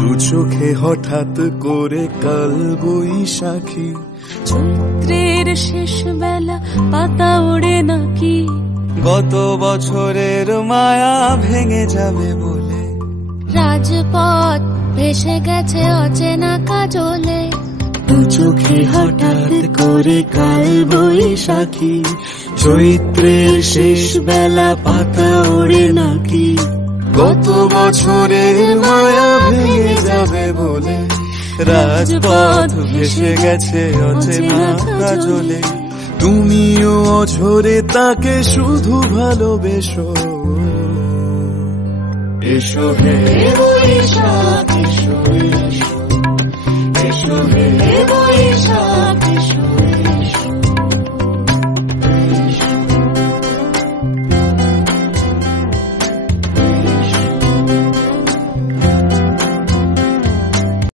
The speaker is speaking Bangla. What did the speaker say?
দু চোখে হঠাৎ করে কাল বৈশাখী, চৈত্রের শেষ বেলা পাতা ওড়ে নাকি, গত বছরের মায়া ভেঙে যাবে বলে, রাজপথ ভেসে গেছে অচেনা কাজলে। দু চোখে হঠাৎ করে কাল বৈশাখী, চৈত্রের শেষ বেলা পাতা ওড়ে নাকি, গত বছরের মায়া ভেঙে যাবে বলে, রাজপথ ভেসে গেছে অচেনা কাজলে। তুমিও অঝরে তাকে শুধু ভালোবেসো, এসো হে বৈশাখ এসো এসো।